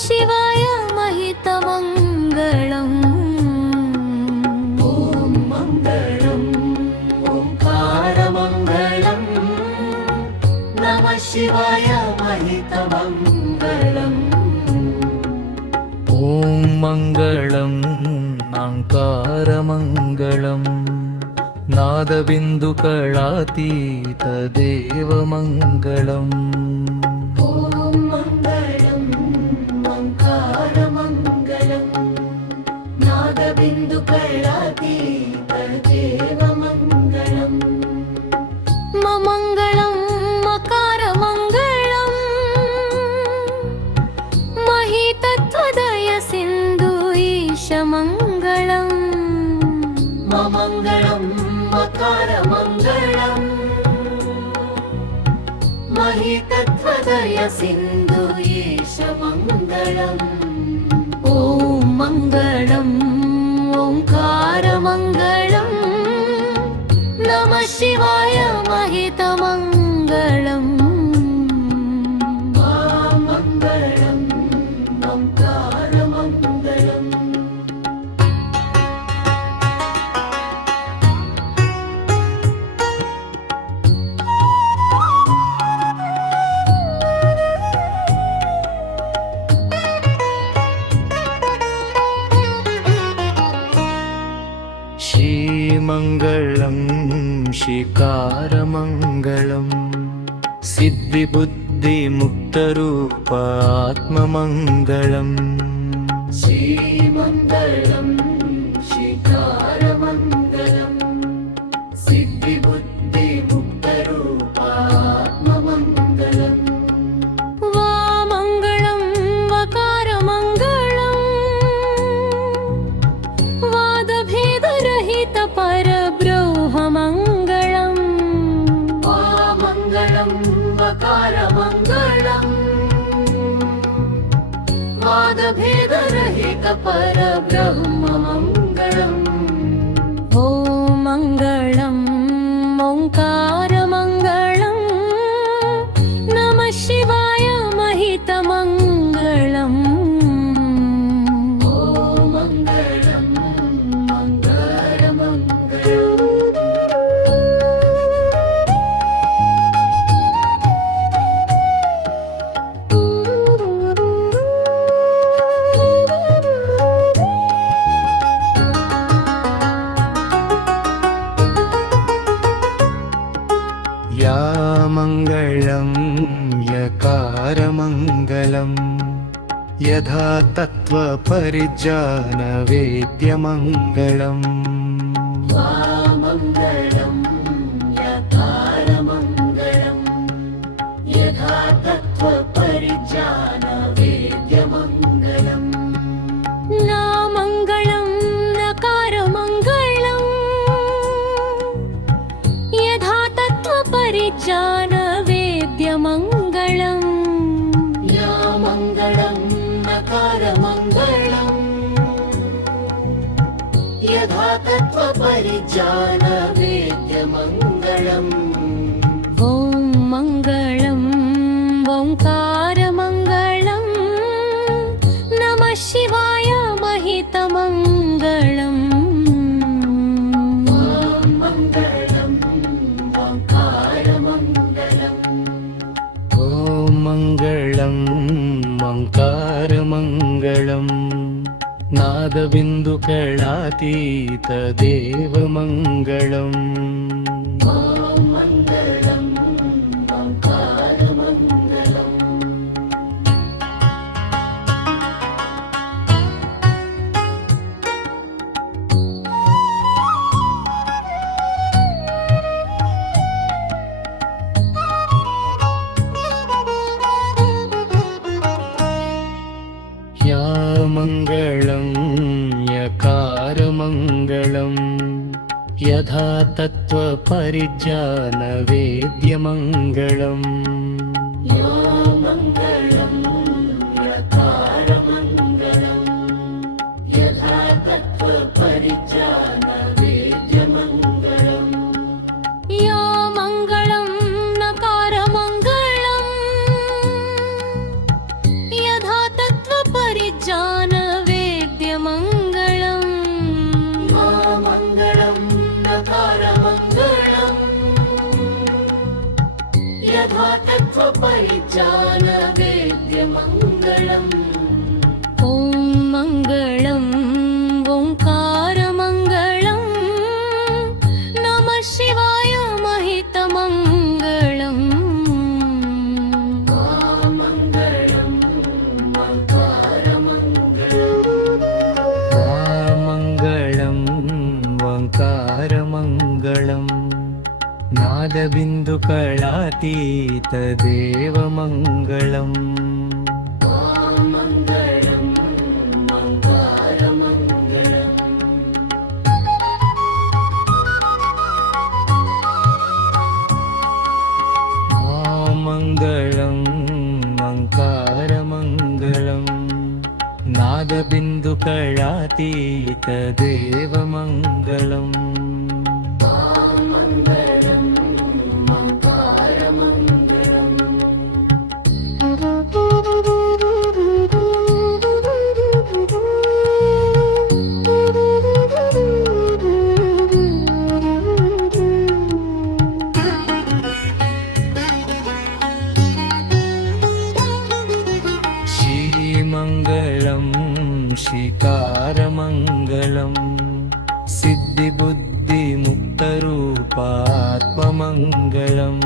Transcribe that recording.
शिवाय महितमङ्गलम्। ॐ मङ्गलम् ओङ्कारमङ्गलम् नमः शिवाय महितमङ्गलम्। ॐ मङ्गलम् नाङ्कारमङ्गलम् नादबिन्दुकलातीतदेवमङ्गलम्। ॐ मङ्गलम् ओङ्कारमङ्गलम् नादबिन्दुकलातीतदेवमङ्गलम्। ममङ्गलं मकारमङ्गलं महितत्वदय सिन्धु ईशमङ्गलम्। ममङ्गलं मकारमङ्गलम् महितत्वदय सिन्धु ईशमङ्गलम्। ॐ मङ्गलम् ओङ्कारमङ्गलं नमः शिवाय महितमङ्गलम्। मङ्गलम् ओङ्कारमङ्गलम्। श्रीमङ्गलं शिकारमङ्गलं सिद्धिबुद्धिमुक्तरूप आत्ममङ्गलम्। श्रीमङ्गलं शिकारमङ्गलं सिद्धिबुद्धिमुक्तरूपात्ममङ्गलम्। वामङ्गलं वकारमङ्गलं वादभेदरहित परब्रह्ममङ्गलम्। वामङ्गलं वकारमङ्गलं वादभेदरहित परब्रह्ममङ्गलम्। ॐ मङ्गलम् ओङ्कारमङ्गलं नमः शिवाय महितमङ्गलम्। ॐ मङ्गलम् मङ्गलमङ्गलम्। या मङ्गलं यकारमङ्गलं यथा तत्त्वपरिज्ञानवेद्यमङ्गलम्। वामङ्गलं यकारमङ्गलं यथा तत्त्वपरिज्ञानवेद्यमङ्गलम्। नामङ्गलं नकारमङ्गलं यथा तत्त्वपरिज्ञानवेद्यमङ्गलम्। या मङ्गलं नकारमङ्गलं यथा तत्त्वपरिज्ञानवेद्यमङ्गलम्। ॐ मङ्गलम् ओङ्कारमङ्गलं नमः शिवाय महितमङ्गलम्। मङ्गलम् ओङ्कारमङ्गलम्। ॐ मङ्गलं मङ्कारमङ्गलं नादबिन्दुकलातीतदेवमङ्गलम्। मङ्गलम् ओङ्कारमङ्गलम्। या मङ्गलं यकारमङ्गलं यथा तत्त्वपरिज्ञानवेद्यमङ्गलम्। या मङ्गलं यकारमङ्गलं यथा तत्त्वपरिज्ञानवेद्यमङ्गलम्। या मङ्गलं नकारमङ्गलं यथा तत्त्व सर्वपरिजान वेद्यमङ्गलम् ॐ मङ्गलम् ओङ्कारमङ्गलम् नमः शिवाय महितमङ्गलम् मङ्गलम् मङ्गलं वङ्कारमङ्गलं नादबिन्दुकलातीतदेवमङ्गलम् मङ्गलं वङ्कारमङ्गलं नादबिन्दुकलातीतदेवमङ्गलम् श्रीमङ्गलं शिकारमङ्गलं सिद्धिबुद्धिमुक्तरूपात्ममङ्गलम्